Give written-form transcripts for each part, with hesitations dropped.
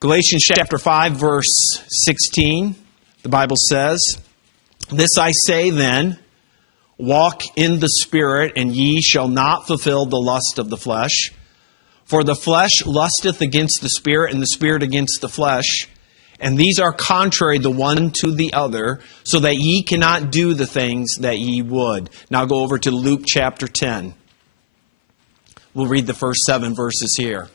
Galatians chapter 5, verse 16, the Bible says, "This I say then, walk in the Spirit, and ye shall not fulfill the lust of the flesh. For the flesh lusteth against the Spirit, and the Spirit against the flesh. And these are contrary the one to the other, so that ye cannot do the things that ye would." Now go over to Luke chapter 10. We'll read the first 7 verses here.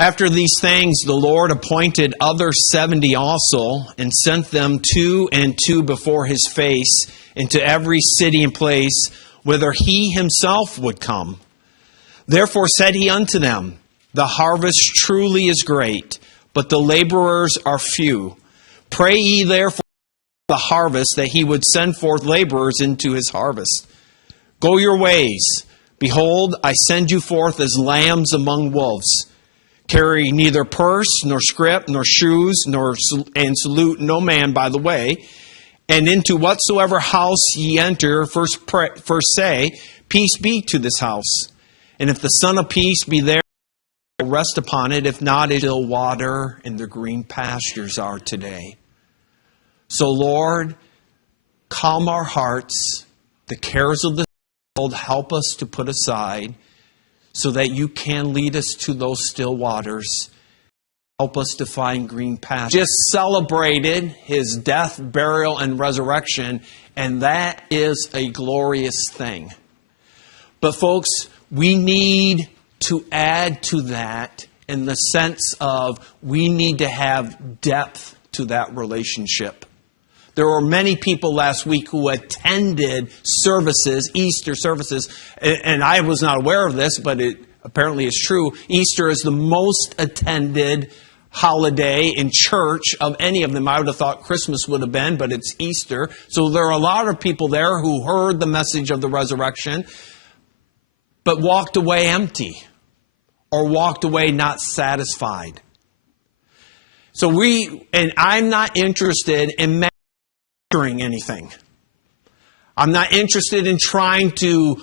"After these things, the Lord appointed other 70 also, and sent them 2 and 2 before his face into every city and place whither he himself would come. Therefore said he unto them, The harvest truly is great, but the laborers are few. Pray ye therefore for the harvest, that he would send forth laborers into his harvest. Go your ways. Behold, I send you forth as lambs among wolves. Carry neither purse, nor scrip, nor shoes, and salute no man by the way. And into whatsoever house ye enter, first say, Peace be to this house. And if the Son of Peace be there, rest upon it. If not, it shall water, and the green pastures are today." So, Lord, calm our hearts. The cares of the world help us to put aside, so that you can lead us to those still waters. Help us to find green pastures. Just celebrated his death, burial, and resurrection, and that is a glorious thing. But folks, we need to add to that in the sense of we need to have depth to that relationship. There were many people last week who attended services, Easter services, and I was not aware of this, but it apparently is true. Easter is the most attended holiday in church of any of them. I would have thought Christmas would have been, but it's Easter. So there are a lot of people there who heard the message of the resurrection, but walked away empty or walked away not satisfied. So I'm not interested in measuring anything. I'm not interested in trying to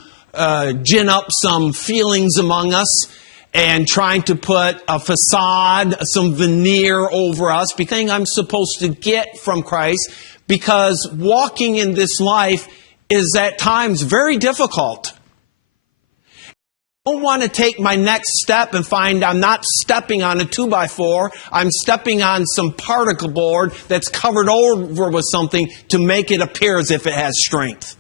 gin up some feelings among us and trying to put a facade, some veneer over us, because I'm supposed to get from Christ, because walking in this life is at times very difficult. I don't want to take my next step and find I'm not stepping on a 2x4. I'm stepping on some particle board that's covered over with something to make it appear as if it has strength.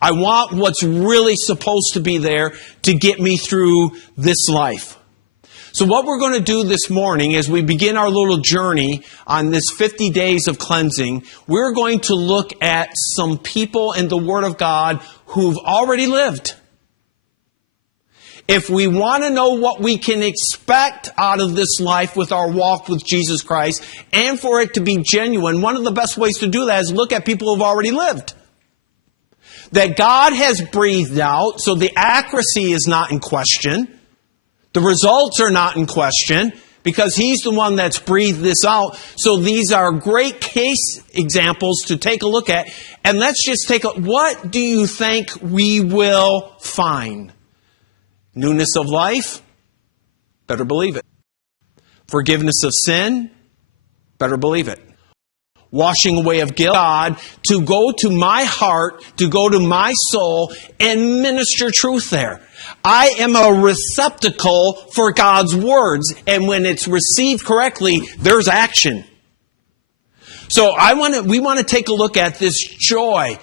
I want what's really supposed to be there to get me through this life. So what we're going to do this morning as we begin our little journey on this 50 days of cleansing, we're going to look at some people in the Word of God who've already lived. If we want to know what we can expect out of this life with our walk with Jesus Christ, and for it to be genuine, one of the best ways to do that is look at people who've already lived. That God has breathed out, so the accuracy is not in question. The results are not in question, because He's the one that's breathed this out. So these are great case examples to take a look at. And let's just what do you think we will find? Newness of life? Better believe it. Forgiveness of sin? Better believe it. Washing away of guilt. God to go to my heart, to go to my soul, and minister truth there. I am a receptacle for God's words, and when it's received correctly, there's action. So we want to take a look at this joy.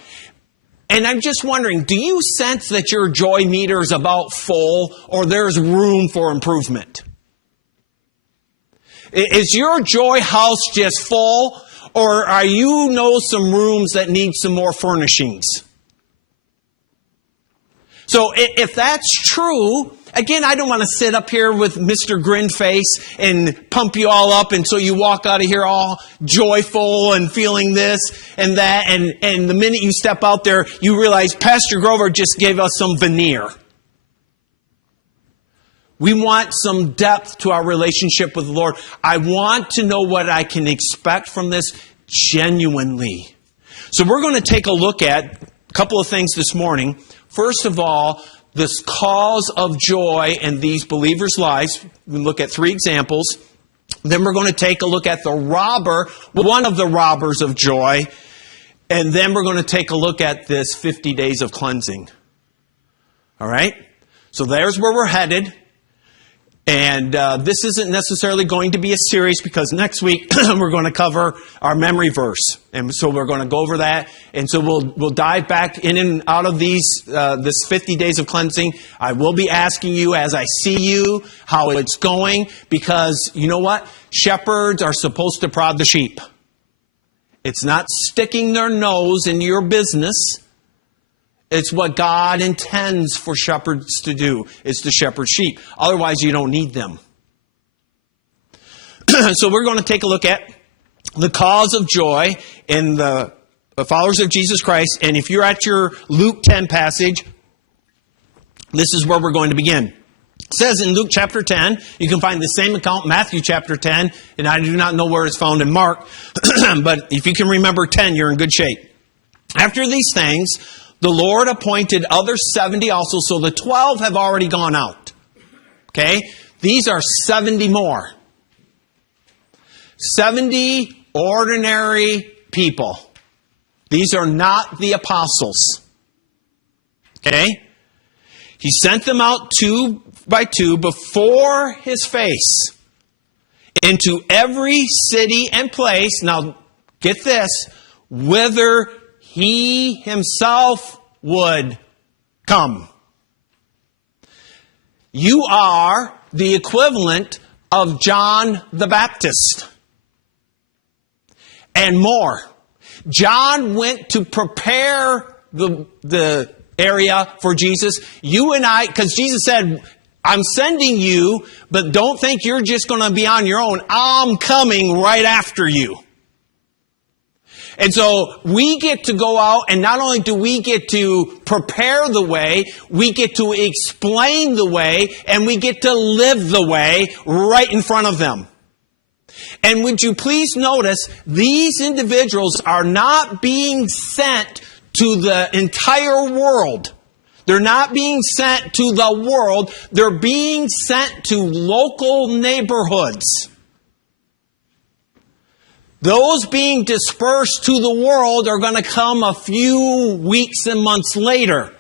And I'm just wondering, do you sense that your joy meter is about full, or there's room for improvement? Is your joy house just full, or are you some rooms that need some more furnishings? So if that's true, again, I don't want to sit up here with Mr. Grin Face and pump you all up, and so you walk out of here all joyful and feeling this and that, and the minute you step out there, you realize Pastor Grover just gave us some veneer. We want some depth to our relationship with the Lord. I want to know what I can expect from this genuinely. So we're going to take a look at a couple of things this morning. First of all, this cause of joy in these believers' lives. We look at 3 examples. Then we're going to take a look at the robber, one of the robbers of joy. And then we're going to take a look at this 50 days of cleansing. All right? So there's where we're headed. And this isn't necessarily going to be a series because next week we're going to cover our memory verse. And so we're going to go over that. And so we'll dive back in and out of this 50 days of cleansing. I will be asking you as I see you how it's going because you know what? Shepherds are supposed to prod the sheep. It's not sticking their nose in your business. It's what God intends for shepherds to do, is to shepherd sheep. Otherwise, you don't need them. So we're going to take a look at the cause of joy in the followers of Jesus Christ. And if you're at your Luke 10 passage, this is where we're going to begin. It says in Luke chapter 10, you can find the same account in Matthew chapter 10, and I do not know where it's found in Mark, but if you can remember 10, you're in good shape. After these things, the Lord appointed other 70 also, so the 12 have already gone out. Okay? These are 70 more. 70 ordinary people. These are not the apostles. Okay? He sent them out 2 by 2 before his face into every city and place. Now, get this, whither he himself would come. You are the equivalent of John the Baptist. And more. John went to prepare the area for Jesus. You and I, because Jesus said, I'm sending you, but don't think you're just going to be on your own. I'm coming right after you. And so we get to go out, and not only do we get to prepare the way, we get to explain the way, and we get to live the way right in front of them. And would you please notice, these individuals are not being sent to the entire world. They're not being sent to the world. They're being sent to local neighborhoods. Those being dispersed to the world are going to come a few weeks and months later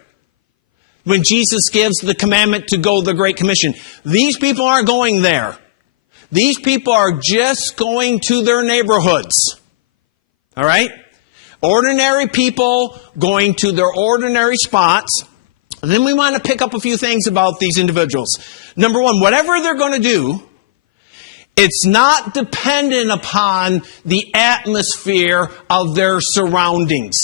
when Jesus gives the commandment to go the Great Commission. These people aren't going there. These people are just going to their neighborhoods. All right? Ordinary people going to their ordinary spots. And then we want to pick up a few things about these individuals. Number one, whatever they're going to do, it's not dependent upon the atmosphere of their surroundings.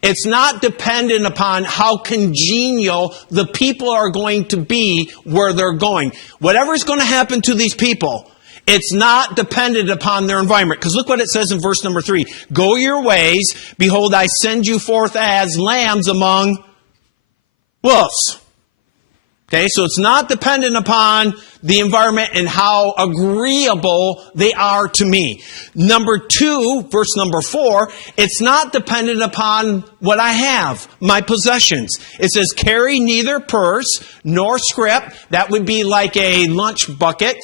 It's not dependent upon how congenial the people are going to be where they're going. Whatever's going to happen to these people, it's not dependent upon their environment. Because look what it says in verse number 3. Go your ways. Behold, I send you forth as lambs among wolves. Okay, so it's not dependent upon the environment and how agreeable they are to me. Number 2, verse number 4, it's not dependent upon what I have, my possessions. It says, carry neither purse nor scrip. That would be like a lunch bucket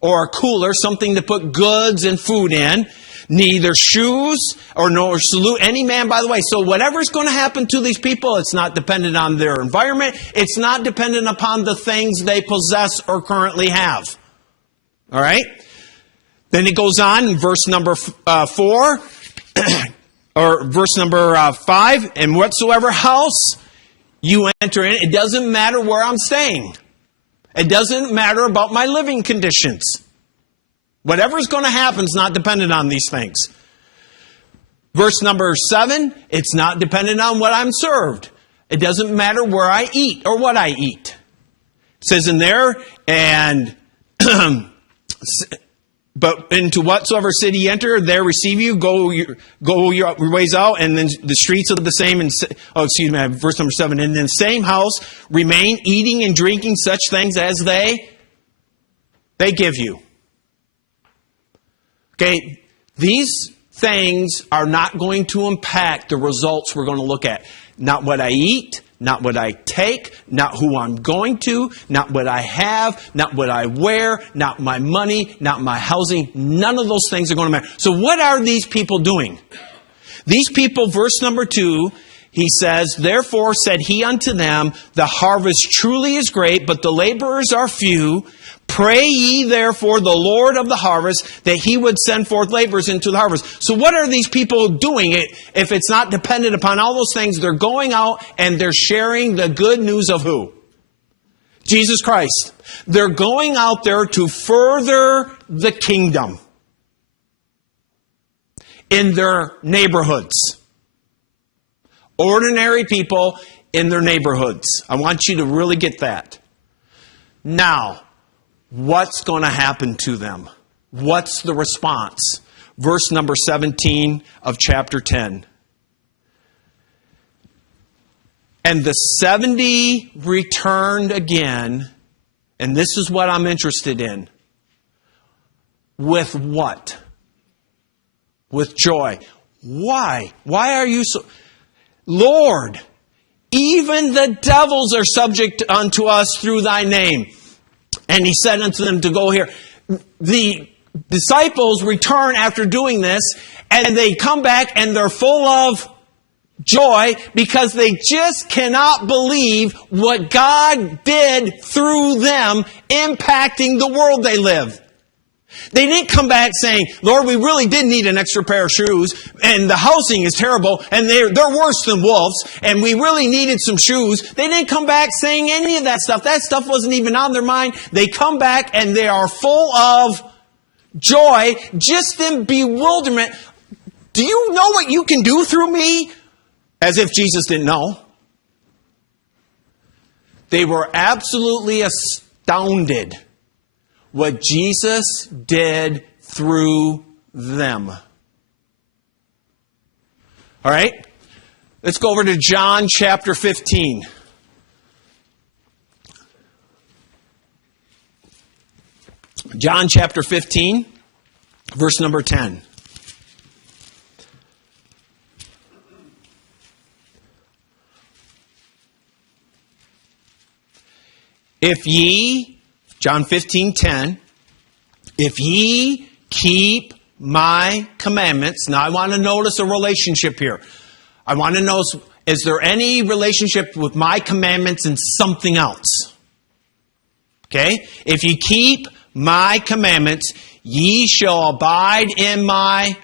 or a cooler, something to put goods and food in. Neither shoes or nor salute any man by the way. So whatever's going to happen to these people, it's not dependent on their environment. It's not dependent upon the things they possess or currently have. All right? Then it goes on in verse number 4, or verse number 5, and whatsoever house you enter in, it doesn't matter where I'm staying. It doesn't matter about my living conditions. Whatever's going to happen is not dependent on these things. Verse number 7, it's not dependent on what I'm served. It doesn't matter where I eat or what I eat. It says in there, and but into whatsoever city you enter, there receive you, go your ways out, and then the streets of the same, verse number 7, and in the same house remain eating and drinking such things as they give you. Okay, these things are not going to impact the results we're going to look at. Not what I eat, not what I take, not who I'm going to, not what I have, not what I wear, not my money, not my housing. None of those things are going to matter. So what are these people doing? These people, verse number 2, he says, therefore said he unto them, the harvest truly is great, but the laborers are few. Pray ye therefore the Lord of the harvest that he would send forth laborers into the harvest. So what are these people doing? If it's not dependent upon all those things, they're going out and they're sharing the good news of who? Jesus Christ. They're going out there to further the kingdom in their neighborhoods. Ordinary people in their neighborhoods. I want you to really get that. Now, what's going to happen to them? What's the response? Verse number 17 of chapter 10. And the 70 returned again, and this is what I'm interested in. With what? With joy. Why? Why are you so... Lord, even the devils are subject unto us through thy name. And he said unto them to go here. The disciples return after doing this, and they come back and they're full of joy because they just cannot believe what God did through them impacting the world they live. They didn't come back saying, Lord, we really did need an extra pair of shoes, and the housing is terrible, and they're worse than wolves, and we really needed some shoes. They didn't come back saying any of that stuff. That stuff wasn't even on their mind. They come back and they are full of joy, just in bewilderment. Do you know what you can do through me? As if Jesus didn't know. They were absolutely astounded what Jesus did through them. All right? Let's go over to John chapter 15. John chapter 15, verse number 10. If ye, John 15:10, if ye keep my commandments. Now I want to notice a relationship here. I want to know, is there any relationship with my commandments and something else? Okay? If you keep my commandments, ye shall abide in my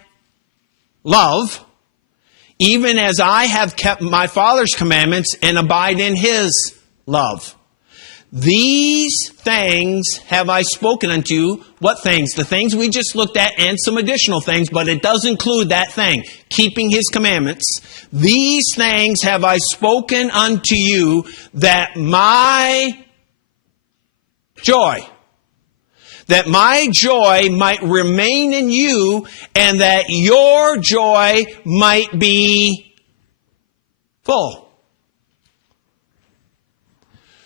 love, even as I have kept my Father's commandments and abide in his love. These things have I spoken unto you. What things? The things we just looked at and some additional things, but it does include that thing, keeping his commandments. These things have I spoken unto you, that my joy might remain in you, and that your joy might be full.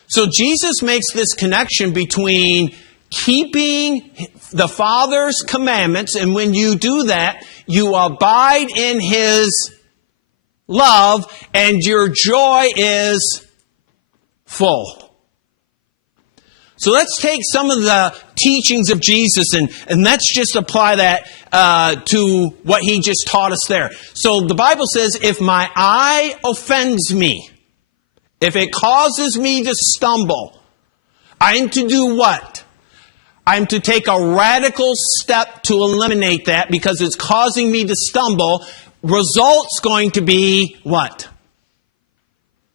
So Jesus makes this connection between keeping the Father's commandments, and when you do that, you abide in his love, and your joy is full. So let's take some of the teachings of Jesus and let's just apply that to what he just taught us there. So the Bible says, if my eye offends me, if it causes me to stumble, I'm to do what? I'm to take a radical step to eliminate that because it's causing me to stumble. Result's going to be what?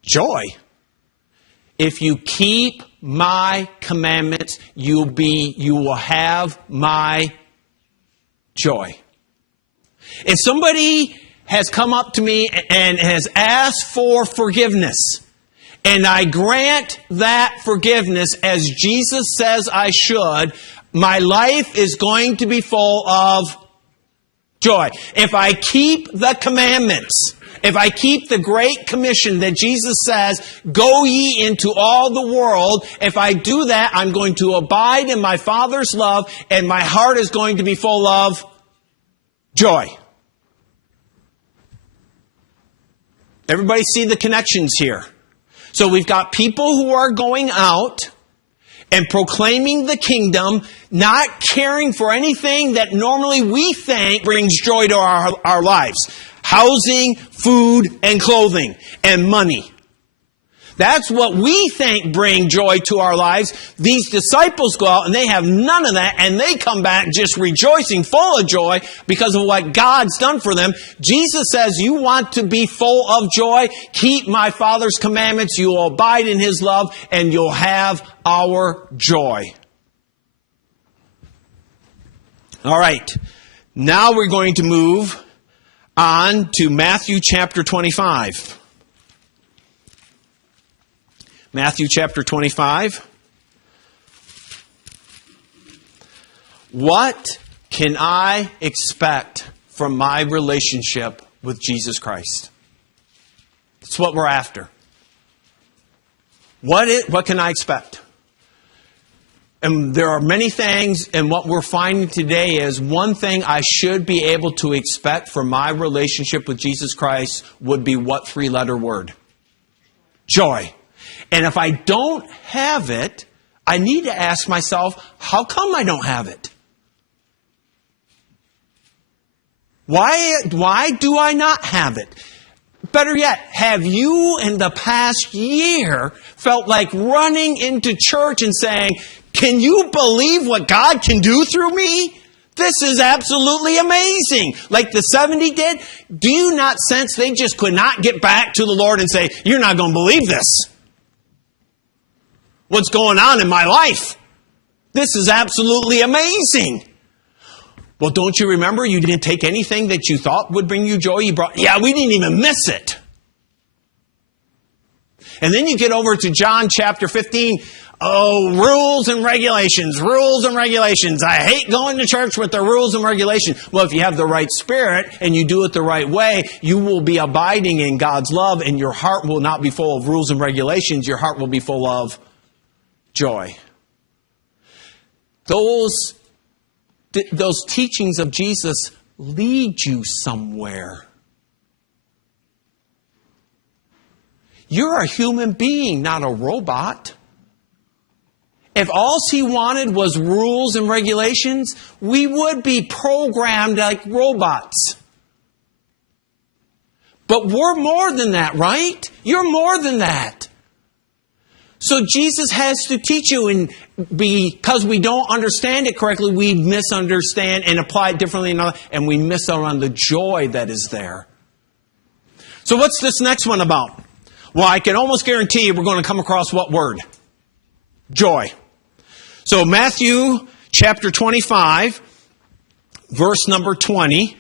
Joy. If you keep my commandments, you will have my joy. If somebody has come up to me and has asked for forgiveness, and I grant that forgiveness as Jesus says I should, my life is going to be full of joy. If I keep the commandments, if I keep the great commission that Jesus says, go ye into all the world, if I do that, I'm going to abide in my Father's love, and my heart is going to be full of joy. Everybody see the connections here? So we've got people who are going out and proclaiming the kingdom, not caring for anything that normally we think brings joy to our lives. Housing, food, and clothing, and money. That's what we think bring joy to our lives. These disciples go out and they have none of that, and they come back just rejoicing, full of joy because of what God's done for them. Jesus says, you want to be full of joy? Keep my Father's commandments. You will abide in His love, and you'll have our joy. All right. Now we're going to move on to Matthew chapter 25. Matthew chapter 25. What can I expect from my relationship with Jesus Christ? That's what we're after. What can I expect? And there are many things, and what we're finding today is one thing I should be able to expect from my relationship with Jesus Christ would be what 3-letter word? Joy. And if I don't have it, I need to ask myself, how come I don't have it? Why do I not have it? Better yet, have you in the past year felt like running into church and saying, can you believe what God can do through me? This is absolutely amazing. Like the 70 did. Do you not sense they just could not get back to the Lord and say, you're not going to believe this? What's going on in my life? This is absolutely amazing. Well, don't you remember you didn't take anything that you thought would bring you joy? Yeah, we didn't even miss it. And then you get over to John chapter 15. Oh, rules and regulations, rules and regulations. I hate going to church with the rules and regulations. Well, if you have the right spirit and you do it the right way, you will be abiding in God's love, and your heart will not be full of rules and regulations. Your heart will be full of joy. Those teachings of Jesus lead you somewhere. You're a human being, not a robot. If all He wanted was rules and regulations, we would be programmed like robots. But we're more than that, right? You're more than that. So Jesus has to teach you, and because we don't understand it correctly, we misunderstand and apply it differently, and we miss out on the joy that is there. So what's this next one about? Well, I can almost guarantee you we're going to come across what word? Joy. So Matthew chapter 25, verse number 20.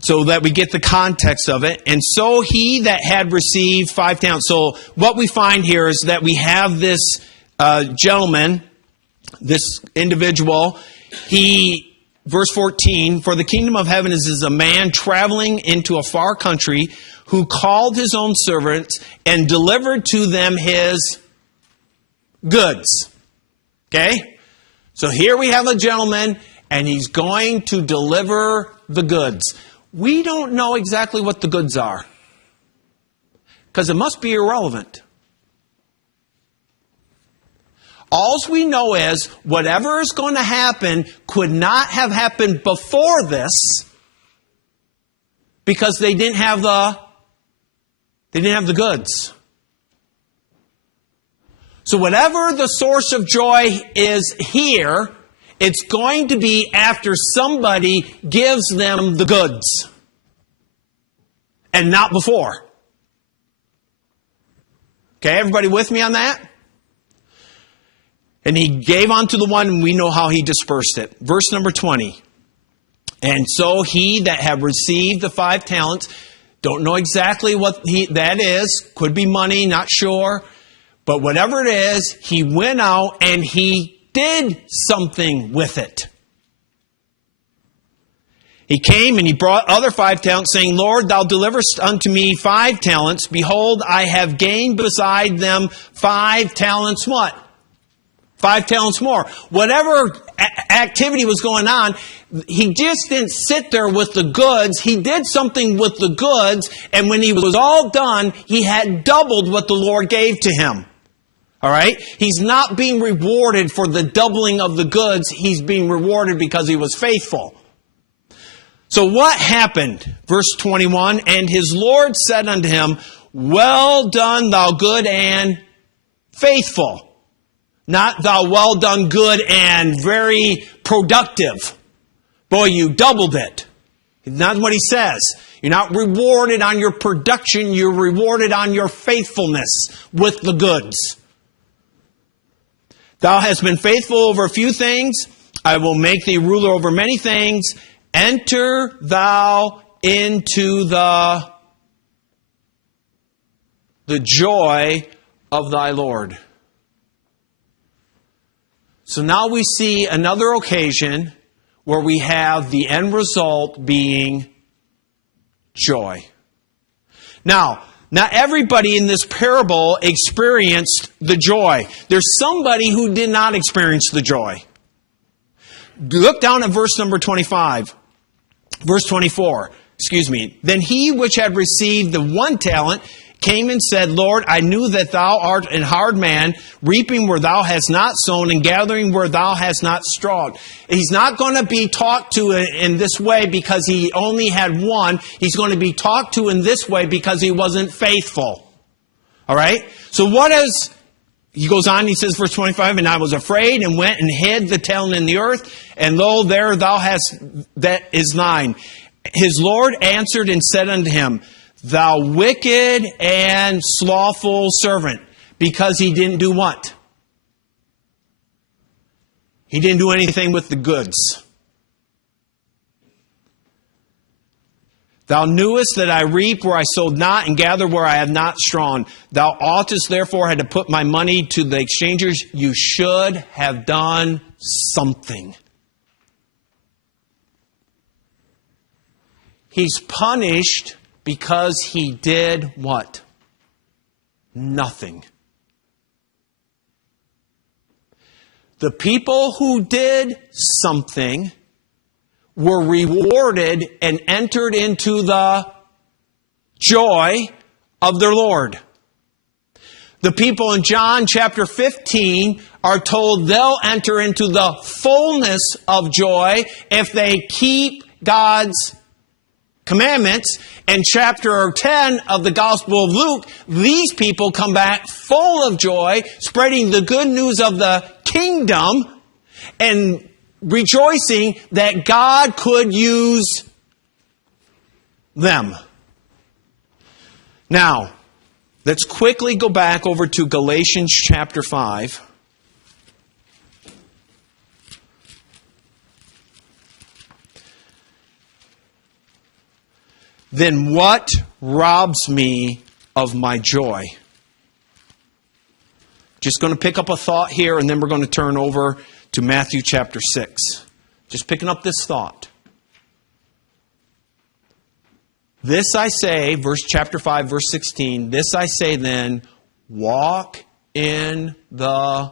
So that we get the context of it. And so he that had received 5 talents. So what we find here is that we have this gentleman, this individual. Verse 14, for the kingdom of heaven is as a man traveling into a far country who called his own servants and delivered to them his goods. Okay? So here we have a gentleman, and he's going to deliver the goods. We don't know exactly what the goods are, because it must be irrelevant. All we know is whatever is going to happen could not have happened before this, because they didn't have the goods. So whatever the source of joy is here, it's going to be after somebody gives them the goods. And not before. Okay, everybody with me on that? And he gave unto the one, and we know how he dispersed it. Verse number 20. And so he that had received the 5 talents, don't know exactly what that is. Could be money, not sure. But whatever it is, he went out and he did something with it. He came and he brought other 5 talents, saying, Lord, thou deliverest unto me 5 talents. Behold, I have gained beside them 5 talents what? 5 talents more. Whatever activity was going on, he just didn't sit there with the goods. He did something with the goods, and when he was all done, he had doubled what the Lord gave to him. All right? He's not being rewarded for the doubling of the goods. He's being rewarded because he was faithful. So what happened? Verse 21, and his Lord said unto him, well done, thou good and faithful. Not thou well done, good and very productive. Boy, you doubled it. Not what he says. You're not rewarded on your production. You're rewarded on your faithfulness with the goods. Thou hast been faithful over a few things. I will make thee ruler over many things. Enter thou into the joy of thy Lord. So now we see another occasion where we have the end result being joy. Now, not everybody in this parable experienced the joy. There's somebody who did not experience the joy. Look down at verse number 25. Verse 24, Then he which had received the 1 talent came and said, Lord, I knew that thou art an hard man, reaping where thou hast not sown and gathering where thou hast not strawed. He's not going to be talked to in this way because he only had 1. He's going to be talked to in this way because he wasn't faithful. All right? So he goes on, he says, verse 25, and I was afraid and went and hid the talent in the earth, and lo, there thou hast, that is thine. His Lord answered and said unto him, thou wicked and slothful servant, because he didn't do what? He didn't do anything with the goods. Thou knewest that I reap where I sowed not, and gather where I have not strawn. Thou oughtest therefore had to put my money to the exchangers. You should have done something. He's punished because he did what? Nothing. The people who did something were rewarded and entered into the joy of their Lord. The people in John chapter 15 are told they'll enter into the fullness of joy if they keep God's commandments. In chapter 10 of the Gospel of Luke, these people come back full of joy, spreading the good news of the kingdom and rejoicing that God could use them. Now, let's quickly go back over to Galatians chapter 5. Then what robs me of my joy? Just going to pick up a thought here, and then we're going to turn over to Matthew chapter 6. Just picking up this thought. This I say, chapter 5, verse 16, this I say then, walk in the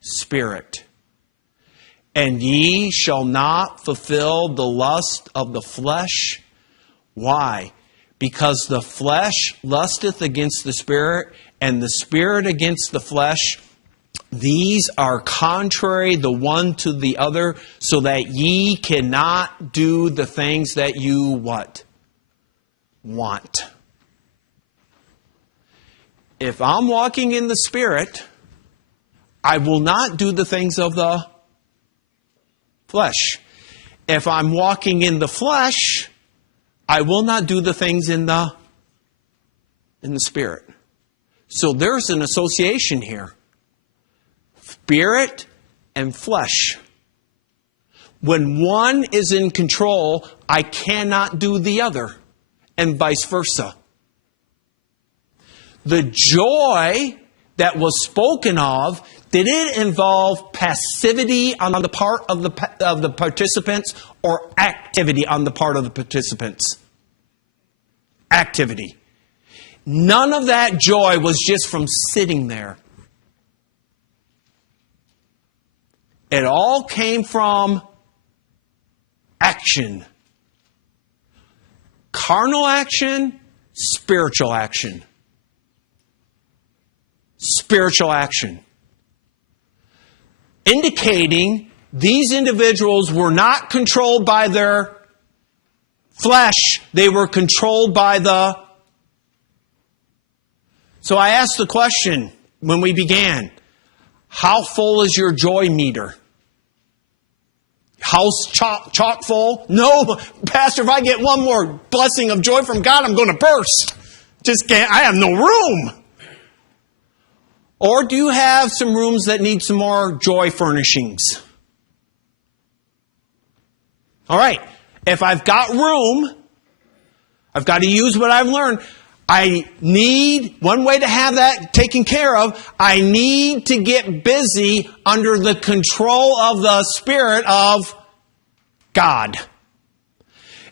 Spirit, and ye shall not fulfill the lust of the flesh. Why? Because the flesh lusteth against the Spirit, and the Spirit against the flesh. These are contrary the one to the other, so that ye cannot do the things that you what? Want. If I'm walking in the Spirit, I will not do the things of the flesh. If I'm walking in the flesh, I will not do the things in the Spirit. So there's an association here. Spirit and flesh. When one is in control, I cannot do the other, and vice versa. The joy that was spoken of, did it involve passivity on the part of the participants or activity on the part of the participants? Activity. None of that joy was just from sitting there. It all came from action. Carnal action, spiritual action. Spiritual action. Indicating these individuals were not controlled by their flesh. They were controlled by the... So I asked the question when we began, how full is your joy meter? House chock full? No, Pastor, if I get one more blessing of joy from God, I'm going to burst. Just can't, I have no room. Or do you have some rooms that need some more joy furnishings? All right. If I've got room, I've got to use what I've learned. I need, one way to have that taken care of, I need to get busy under the control of the Spirit of God.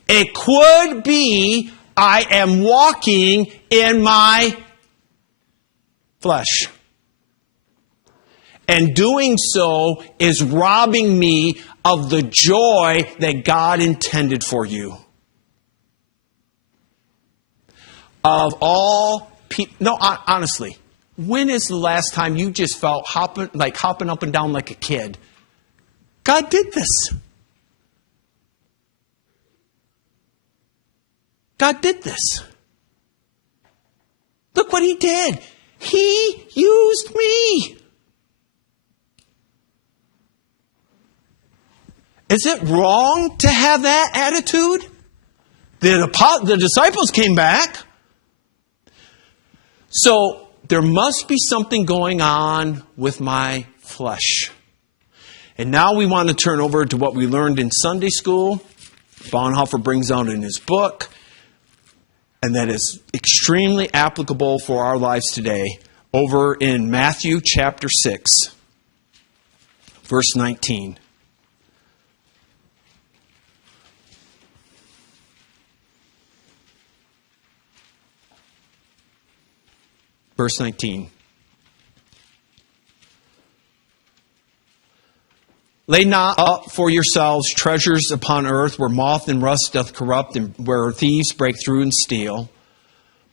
It could be I am walking in my flesh. And doing so is robbing me of the joy that God intended for you. Of all people, no, honestly, when is the last time you just felt hopping up and down like a kid? God did this. God did this. Look what He did. He used me. Is it wrong to have that attitude? The disciples came back. So there must be something going on with my flesh. And now we want to turn over to what we learned in Sunday school. Bonhoeffer brings out in his book. And that is extremely applicable for our lives today. Over in Matthew chapter 6, verse 19. Verse 19. Lay not up for yourselves treasures upon earth, where moth and rust doth corrupt, and where thieves break through and steal.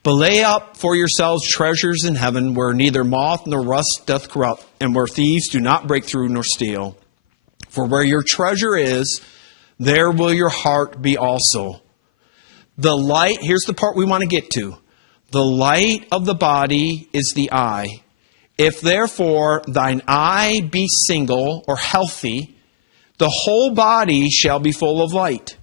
But lay up for yourselves treasures in heaven, where neither moth nor rust doth corrupt, and where thieves do not break through nor steal. For where your treasure is, there will your heart be also. The light, here's the part we want to get to. The light of the body is the eye. If therefore thine eye be single or healthy, the whole body shall be full of light.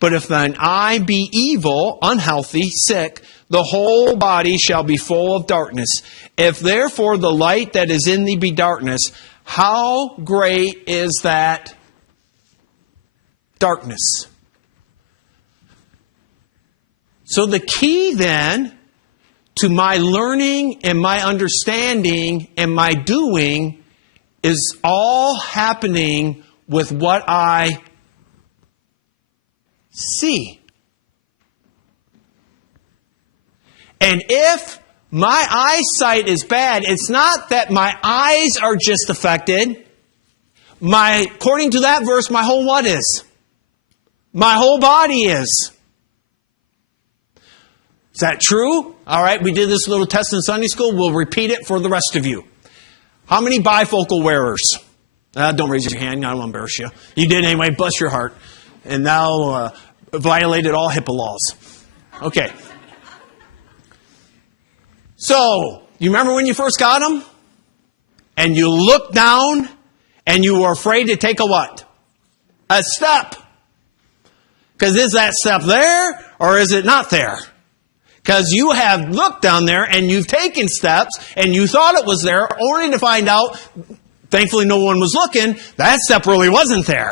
But if thine eye be evil, unhealthy, sick, the whole body shall be full of darkness. If therefore the light that is in thee be darkness, how great is that darkness? So the key then to my learning and my understanding and my doing is all happening with what I see. And if my eyesight is bad, it's not that my eyes are just affected. According to that verse, my whole what is? My whole body is. Is that true? All right, we did this little test in Sunday school. We'll repeat it for the rest of you. How many bifocal wearers? Don't raise your hand. I don't want to embarrass you. You did anyway. Bless your heart. And now violated all HIPAA laws. Okay. So, you remember when you first got them? And you looked down and you were afraid to take a what? A step. Because is that step there or is it not there? Because you have looked down there and you've taken steps and you thought it was there, only to find out, thankfully no one was looking, that step really wasn't there.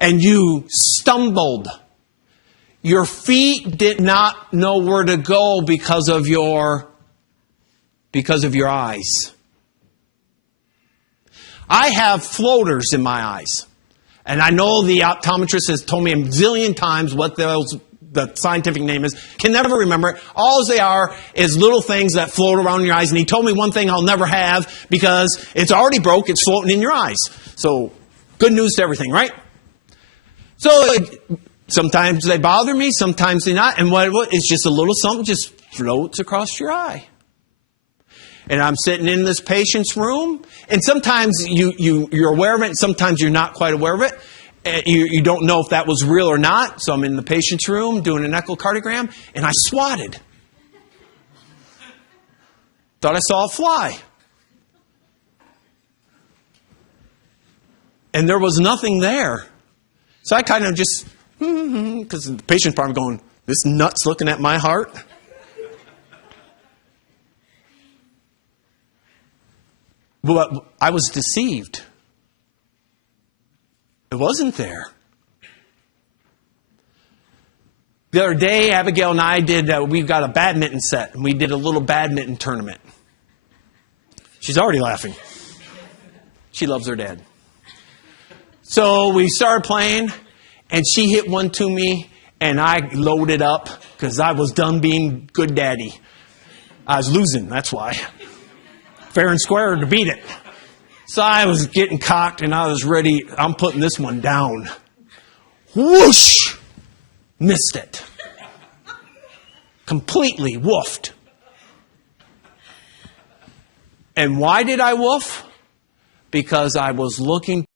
And you stumbled. Your feet did not know where to go because of your eyes. I have floaters in my eyes. And I know the optometrist has told me a zillion times what those the scientific name is, can never remember it. All they are is little things that float around your eyes. And he told me one thing I'll never have because it's already broke. It's floating in your eyes. So good news to everything, right? So sometimes they bother me, sometimes they not. And it's just a little something just floats across your eye. And I'm sitting in this patient's room, and sometimes you're aware of it, and sometimes you're not quite aware of it. You don't know if that was real or not. So I'm in the patient's room doing an echocardiogram, and I swatted. Thought I saw a fly. And there was nothing there. So I kind of just, because the patient's probably going, this nut's looking at my heart. But I was deceived. It wasn't there. The other day, Abigail and I we've got a badminton set, and we did a little badminton tournament. She's already laughing. She loves her dad. So we started playing, and she hit one to me, and I loaded up because I was done being good daddy. I was losing, that's why. Fair and square to beat it. So I was getting cocked, and I was ready. I'm putting this one down. Whoosh! Missed it. Completely woofed. And why did I woof? Because I was looking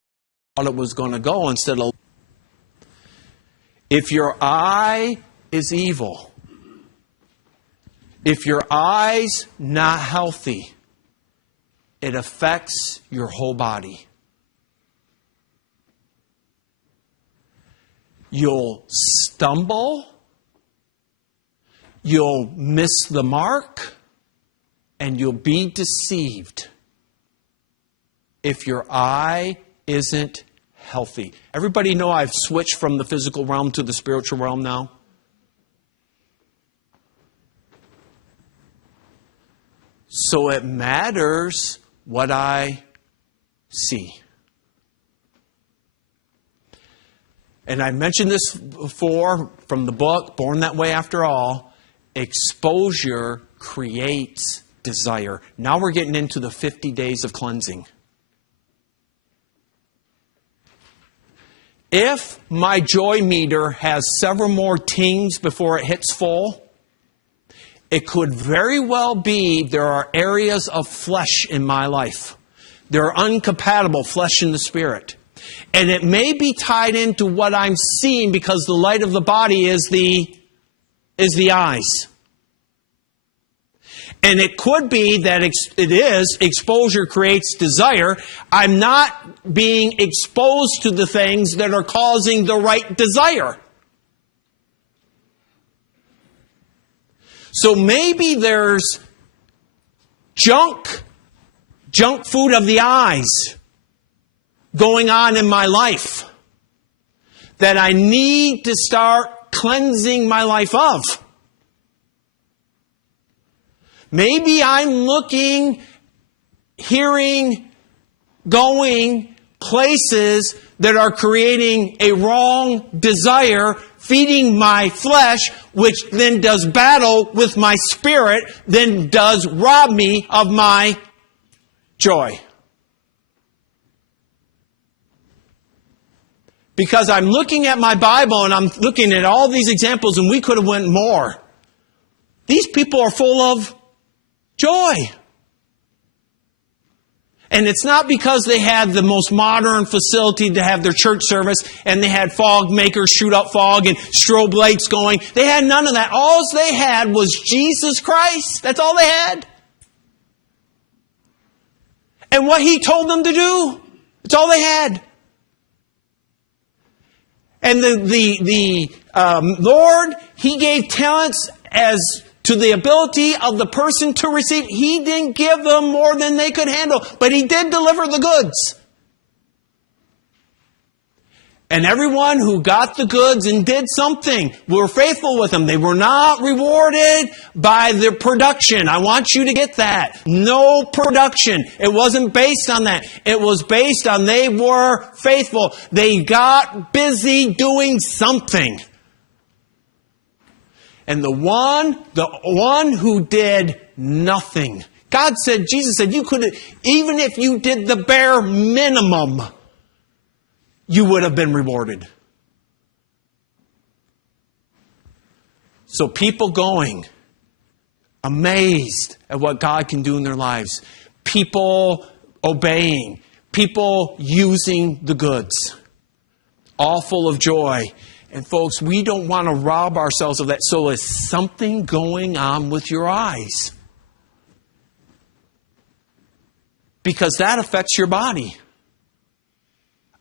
how it was going to go instead of... If your eye is evil, if your eye's not healthy, it affects your whole body. You'll stumble, you'll miss the mark, and you'll be deceived if your eye isn't healthy. Everybody know I've switched from the physical realm to the spiritual realm now? So it matters what I see. And I mentioned this before from the book, Born That Way After All. Exposure creates desire. Now we're getting into the 50 days of cleansing. If my joy meter has several more tings before it hits full, it could very well be there are areas of flesh in my life. There are uncompatible flesh and the spirit. And it may be tied into what I'm seeing because the light of the body is the eyes. And it could be that exposure creates desire. I'm not being exposed to the things that are causing the right desire. So maybe there's junk food of the eyes going on in my life that I need to start cleansing my life of. Maybe I'm looking, hearing, going places that are creating a wrong desire, feeding my flesh, which then does battle with my spirit, then does rob me of my joy. Because I'm looking at my Bible and I'm looking at all these examples, and we could have went more. These people are full of joy. And it's not because they had the most modern facility to have their church service and they had fog makers shoot up fog and strobe lights going. They had none of that. All they had was Jesus Christ. That's all they had. And what He told them to do. That's all they had. And the Lord, He gave talents as to the ability of the person to receive. He didn't give them more than they could handle, but He did deliver the goods. And everyone who got the goods and did something were faithful with them. They were not rewarded by their production. I want you to get that. No production. It wasn't based on that. It was based on they were faithful. They got busy doing something. And the one who did nothing. God said, Jesus said, you could, even if you did the bare minimum, you would have been rewarded. So people going, amazed at what God can do in their lives. People obeying. People using the goods. All full of joy. And folks, we don't want to rob ourselves of that. So is something going on with your eyes? Because that affects your body.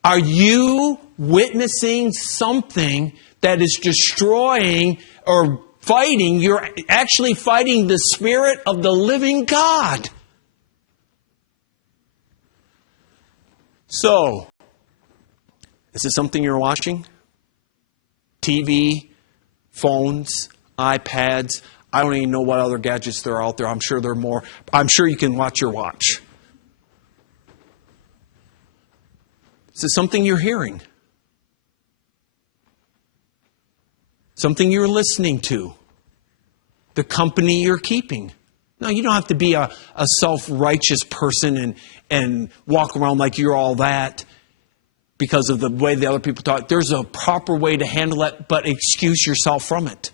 Are you witnessing something that is destroying or fighting? You're actually fighting the Spirit of the living God. So, is it something you're watching? TV, phones, iPads. I don't even know what other gadgets there are out there. I'm sure there are more. I'm sure you can watch your watch. Is it something you're hearing? Something you're listening to? The company you're keeping? No, you don't have to be a self-righteous person and walk around like you're all that because of the way the other people talk. There's a proper way to handle it, but excuse yourself from it.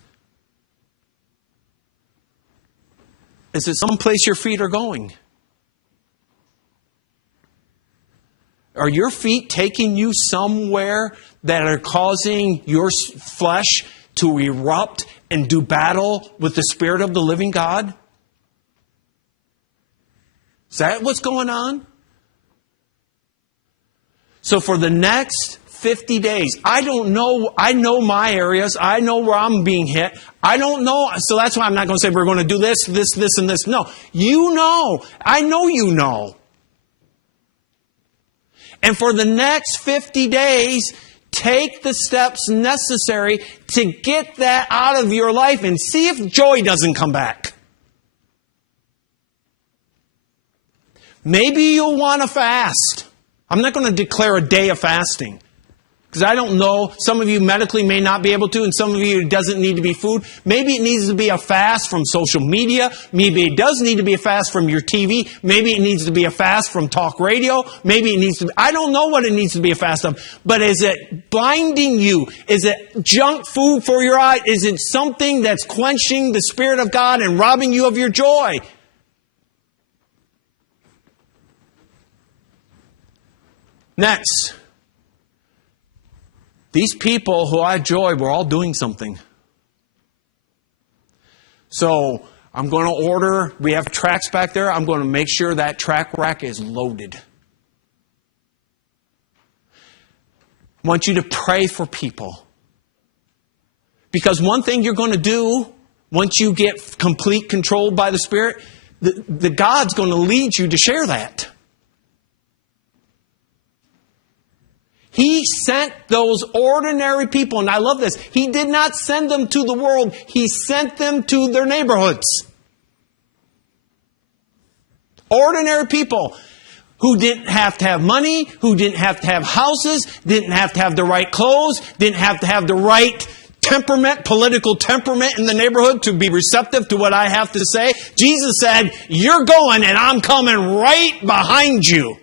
Is it someplace your feet are going? Are your feet taking you somewhere that are causing your flesh to erupt and do battle with the Spirit of the living God? Is that what's going on? So for the next 50 days, I don't know. I know my areas. I know where I'm being hit. I don't know. So that's why I'm not going to say we're going to do this, and this. No. You know. I know you know. And for the next 50 days, take the steps necessary to get that out of your life and see if joy doesn't come back. Maybe you'll want to fast. I'm not going to declare a day of fasting. Because I don't know, some of you medically may not be able to, and some of you it doesn't need to be food. Maybe it needs to be a fast from social media. Maybe it does need to be a fast from your TV. Maybe it needs to be a fast from talk radio. Maybe it needs to be, I don't know what it needs to be a fast of. But is it blinding you? Is it junk food for your eye? Is it something that's quenching the Spirit of God and robbing you of your joy? Next. These people who I joy were all doing something. So I'm going to order, we have tracks back there. I'm going to make sure that track rack is loaded. I want you to pray for people. Because one thing you're going to do, once you get complete controlled by the Spirit, the God's going to lead you to share that. He sent those ordinary people, and I love this. He did not send them to the world. He sent them to their neighborhoods. Ordinary people who didn't have to have money, who didn't have to have houses, didn't have to have the right clothes, didn't have to have the right temperament, political temperament in the neighborhood to be receptive to what I have to say. Jesus said, "You're going and I'm coming right behind you.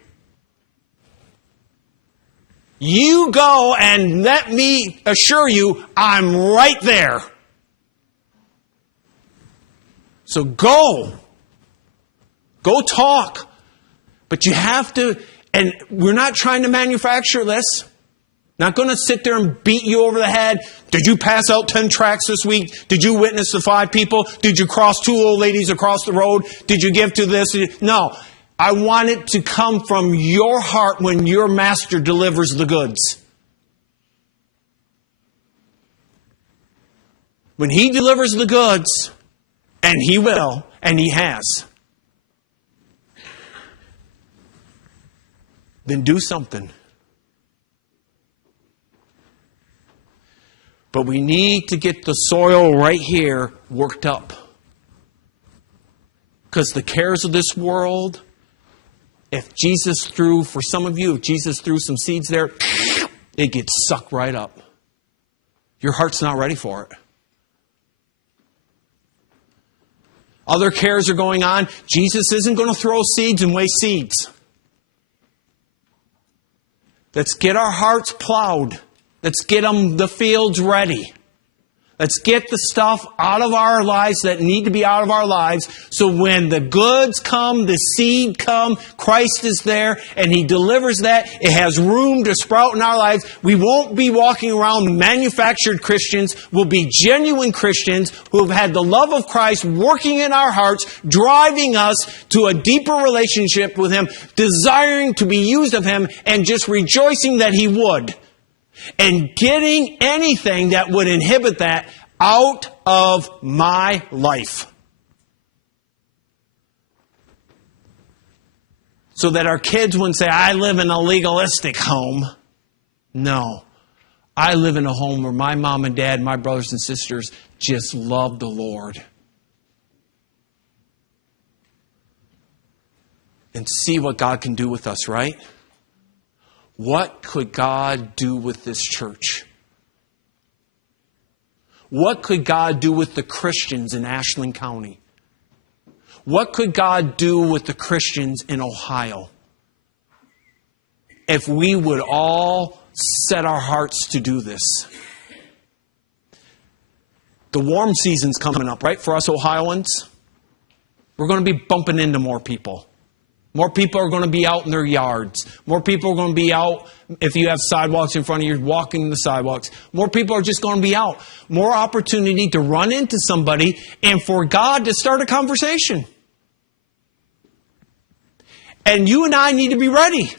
You go and let me assure you, I'm right there." So go. Go talk. But you have to, and we're not trying to manufacture this. Not going to sit there and beat you over the head. Did you pass out 10 tracts this week? Did you witness to 5 people? Did you cross 2 old ladies across the road? Did you give to this? No. I want it to come from your heart when your master delivers the goods. When he delivers the goods, and he will, and he has, then do something. But we need to get the soil right here worked up. Because the cares of this world, if Jesus threw, for some of you, if Jesus threw some seeds there, it gets sucked right up. Your heart's not ready for it. Other cares are going on. Jesus isn't going to throw seeds and waste seeds. Let's get our hearts plowed. Let's get the fields ready. Let's get the stuff out of our lives that need to be out of our lives. So when the goods come, the seed come, Christ is there and He delivers that. It has room to sprout in our lives. We won't be walking around manufactured Christians. We'll be genuine Christians who have had the love of Christ working in our hearts, driving us to a deeper relationship with Him, desiring to be used of Him, and just rejoicing that He would. And getting anything that would inhibit that out of my life. So that our kids wouldn't say, I live in a legalistic home. No. I live in a home where my mom and dad, my brothers and sisters just love the Lord. And see what God can do with us, right? What could God do with this church? What could God do with the Christians in Ashland County? What could God do with the Christians in Ohio? If we would all set our hearts to do this. The warm season's coming up, right? For us Ohioans, we're going to be bumping into more people. More people are going to be out in their yards. More people are going to be out, if you have sidewalks in front of you, walking the sidewalks. More people are just going to be out. More opportunity to run into somebody and for God to start a conversation. And you and I need to be ready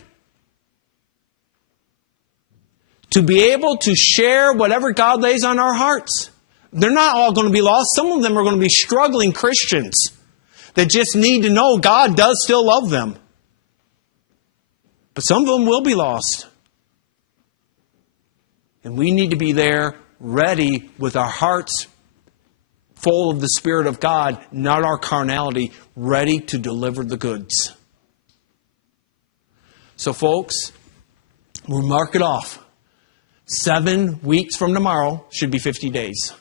to be able to share whatever God lays on our hearts. They're not all going to be lost. Some of them are going to be struggling Christians that just need to know God does still love them. But some of them will be lost. And we need to be there, ready, with our hearts full of the Spirit of God, not our carnality, ready to deliver the goods. So folks, we'll mark it off. 7 weeks from tomorrow should be 50 days.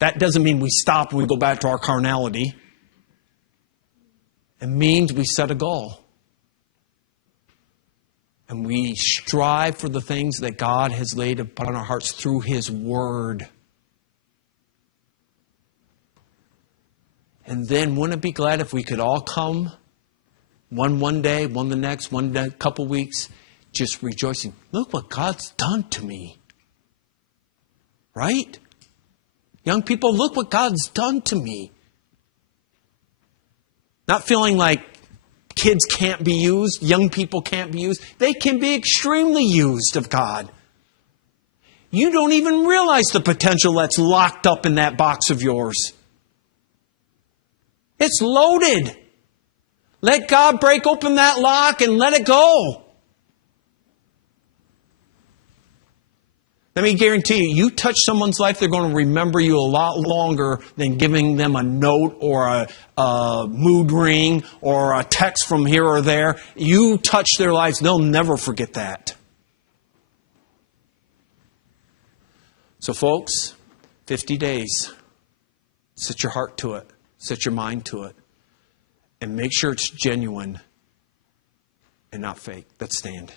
That doesn't mean we stop and we go back to our carnality. It means we set a goal. And we strive for the things that God has laid upon our hearts through His Word. And then wouldn't it be glad if we could all come one day, one the next, one day, couple weeks, just rejoicing. Look what God's done to me. Right? Young people, look what God's done to me. Not feeling like kids can't be used, young people can't be used. They can be extremely used of God. You don't even realize the potential that's locked up in that box of yours. It's loaded. Let God break open that lock and let it go. Let me guarantee you, you touch someone's life, they're going to remember you a lot longer than giving them a note or a mood ring or a text from here or there. You touch their lives, they'll never forget that. So folks, 50 days. Set your heart to it. Set your mind to it. And make sure it's genuine and not fake. Let's stand.